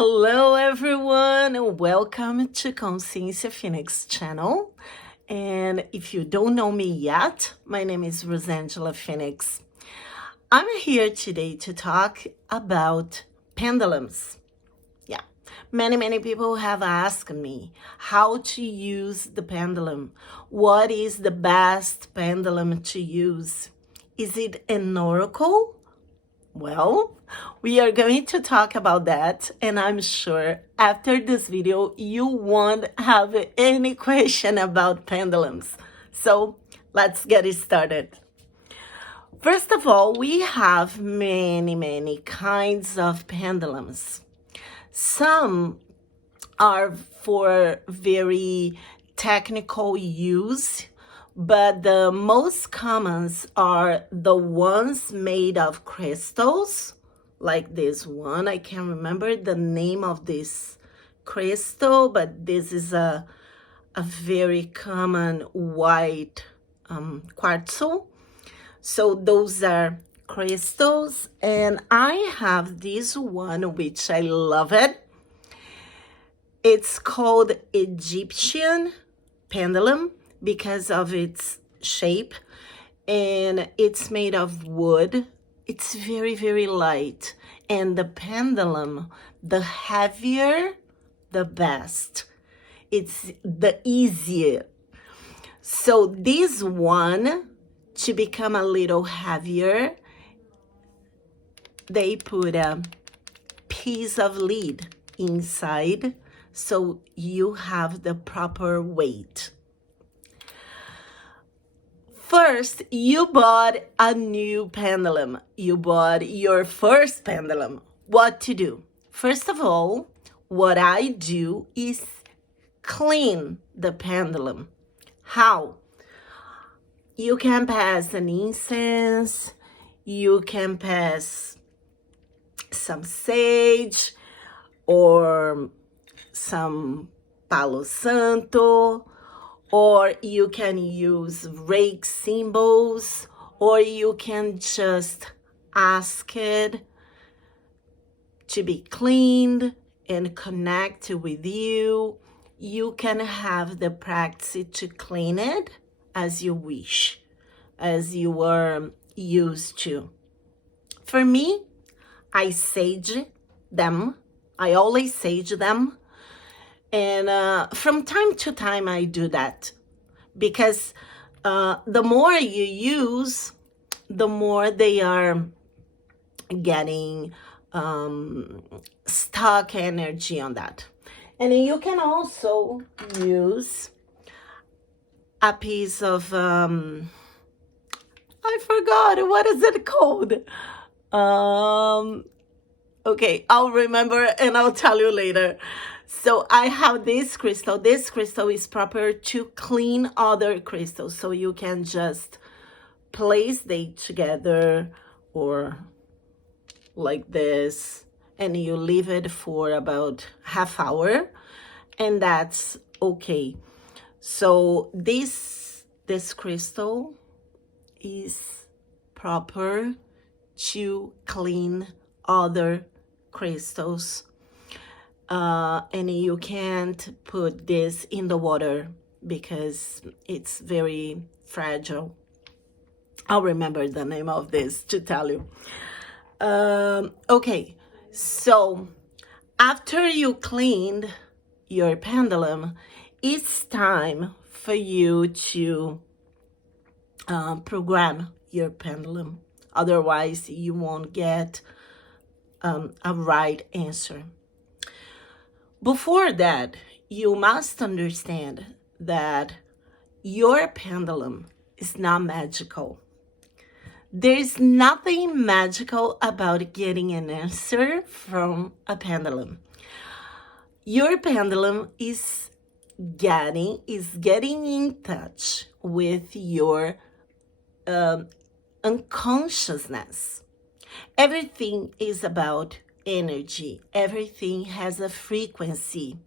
Hello everyone, welcome to conscienciaphoenix channel. And if you don't know me yet, my name is Rosangela Phoenix. I'm here today to talk about pendulums. Yeah, many people have asked me how to use the pendulum. What is the best pendulum to use? Is it an oracle? Well, we are going to talk about that, and I'm sure after this video you won't have any question about pendulums. So let's get it started. First of all, we have many kinds of pendulums. Some are for very technical use, but the most commons are the ones made of crystals, like this one. I can't remember the name of this crystal, but this is a very common white quartz. So those are crystals, and I have this one which I love it. It's called Egyptian pendulum because of its shape, and it's made of wood. It's very light, and the pendulum, the heavier the best. It's the easier. So this one, to become a little heavier, they put a piece of lead inside so you have the proper weight. First, you bought a new pendulum. You bought your first pendulum. What to do? First of all, what I do is clean the pendulum. How? You can pass an incense, you can pass some sage or some Palo Santo, or you can use rake symbols, or you can just ask it to be cleaned and connect with you. You can have the practice to clean it as you wish, as you are used to. For me, I sage them. I always sage them. And from time to time, I do that because the more you use, the more they are getting stuck energy on that. And you can also use a piece of, I forgot, what is it called? Okay, I'll remember and I'll tell you later. So I have this crystal. This crystal is proper to clean other crystals. So you can just place them together or like this, and you leave it for about half hour, and that's okay. So this crystal is proper to clean other crystals. And you can't put this in the water because it's very fragile. I'll remember the name of this to tell you. Okay, so after you cleaned your pendulum, it's time for you to program your pendulum. Otherwise, you won't get a right answer. Before that, you must understand that your pendulum is not magical. There's nothing magical about getting an answer from a pendulum. Your pendulum is getting in touch with your unconsciousness. Everything is about energy. Everything has a frequency.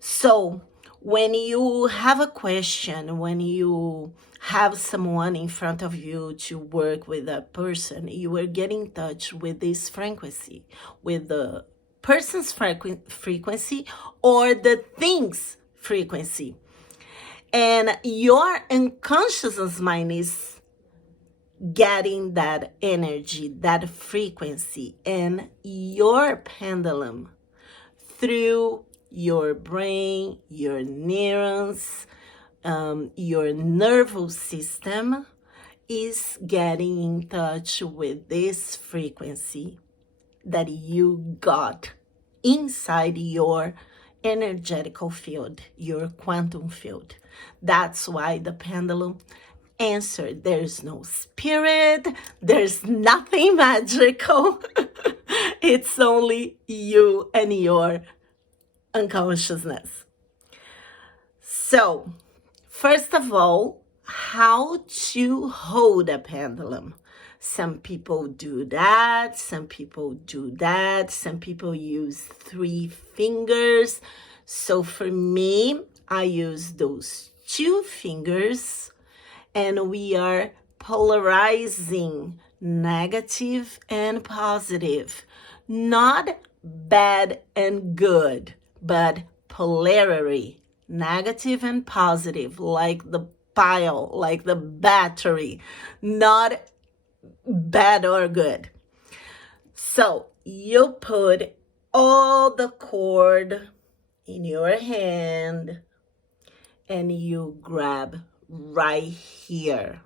So when you have a question, when you have someone in front of you to work with a person, you are getting in touch with this frequency, with the person's frequency or the thing's frequency. And your unconscious mind is getting that energy, that frequency, and your pendulum through your brain, your neurons, your nervous system is getting in touch with this frequency that you got inside your energetical field, your quantum field. That's why the pendulum answered. There's no spirit, there's nothing magical. It's only you and your unconsciousness. So, first of all, how to hold a pendulum. Some people do that, some people do that, some people use 3 fingers. So for me, I use those 2 fingers, and we are polarizing negative and positive. Not bad and good, but polarity, negative and positive, like the pile, like the battery, not bad or good. So you put all the cord in your hand and you grab right here.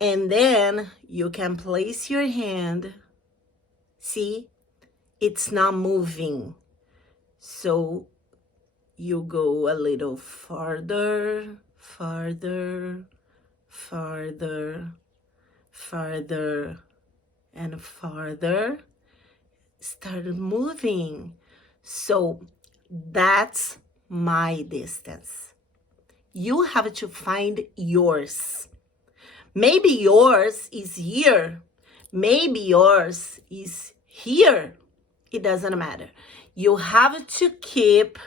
And then you can place your hand. See, it's not moving. So you go a little farther, farther, farther, farther, and farther. Start moving. So that's my distance. You have to find yours. Maybe yours is here. Maybe yours is here. It doesn't matter. You have to keep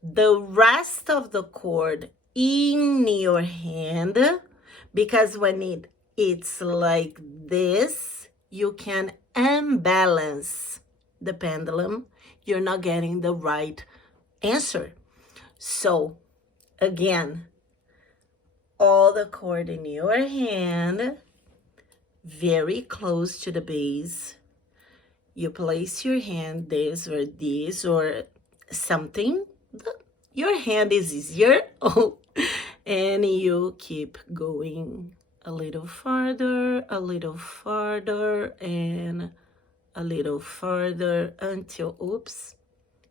the rest of the cord in your hand, because when it's like this, you can unbalance the pendulum. You're not getting the right answer. So again, all the cord in your hand, very close to the base. You place your hand this or something. Your hand is easier. Oh, and you keep going a little farther, and a little farther until, oops,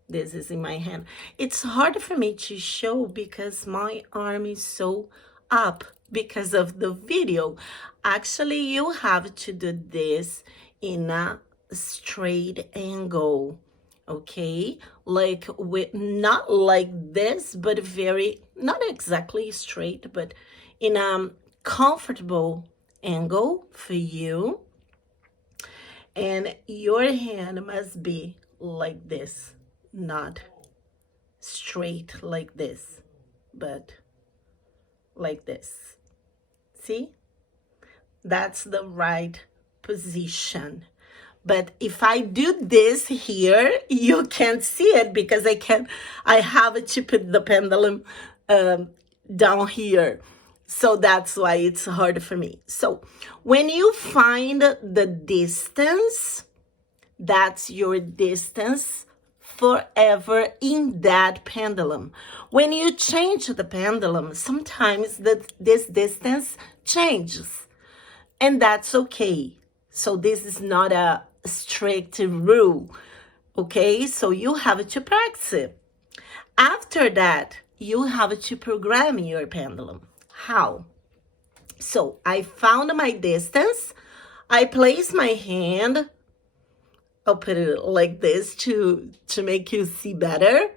this is in my hand. It's hard for me to show because my arm is so up because of the video. Actually, you have to do this in a straight angle, okay? Like with, not like this, but very, not exactly straight, but in a comfortable angle for you. And your hand must be like this, not straight like this, but like this. See? That's the right position. But if I do this here, you can't see it because I have to put the pendulum down here. So that's why it's hard for me. So when you find the distance, that's your distance forever in that pendulum. When you change the pendulum, sometimes this distance changes, and that's okay. So this is not a strict rule, okay? So you have to practice it. After that, you have to program your pendulum. How? So I found my distance. I place my hand. I'll put it like this to make you see better.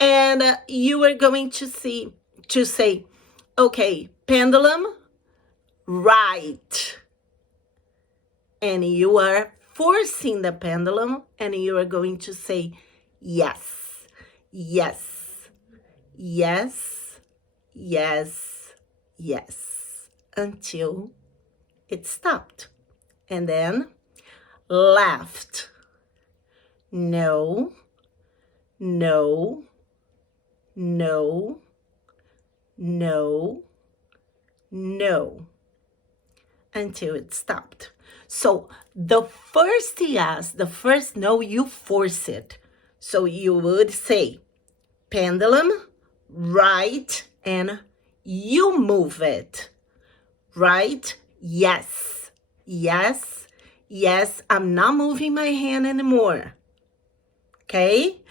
And you are going to say, okay, pendulum, right. And you are forcing the pendulum, and you are going to say, yes, yes, yes, yes, yes, until it stopped. And then left, no, no, no, no, no, until it stopped. So the first yes, the first no, you force it. So you would say, pendulum, right, and you move it. Right? Yes, yes, yes, I'm not moving my hand anymore. Okay?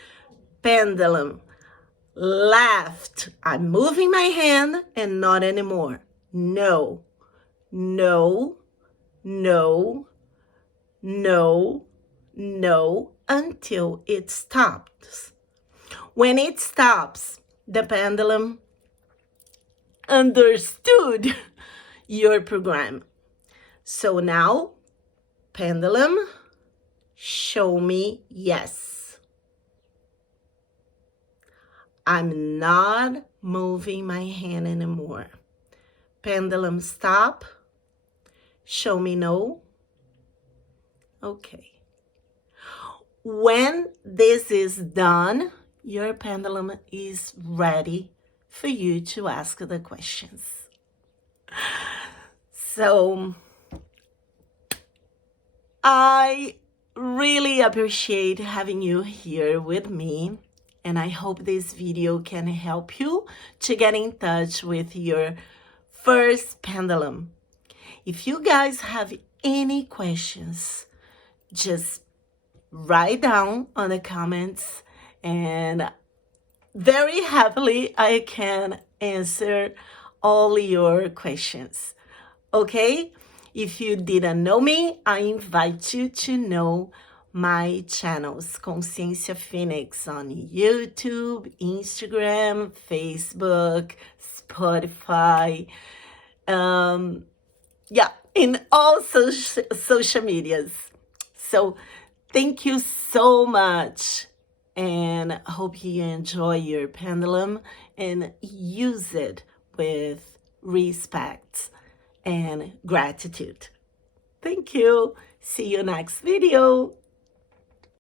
Pendulum, left, I'm moving my hand and not anymore. No, no, no, no, no, until it stops. When it stops, the pendulum understood your program. So now, pendulum, show me yes. I'm not moving my hand anymore. Pendulum, stop. Show me no. Okay. When this is done, your pendulum is ready for you to ask the questions. So I really appreciate having you here with me, and I hope this video can help you to get in touch with your first pendulum. If you guys have any questions, just write down on the comments, and very happily I can answer all your questions. Okay? If you didn't know me, I invite you to know my channels, conscienciaphoenix, on YouTube, Instagram, Facebook, Spotify, in all social medias. So thank you so much, and hope you enjoy your pendulum and use it with respect and gratitude. Thank you. See you next video.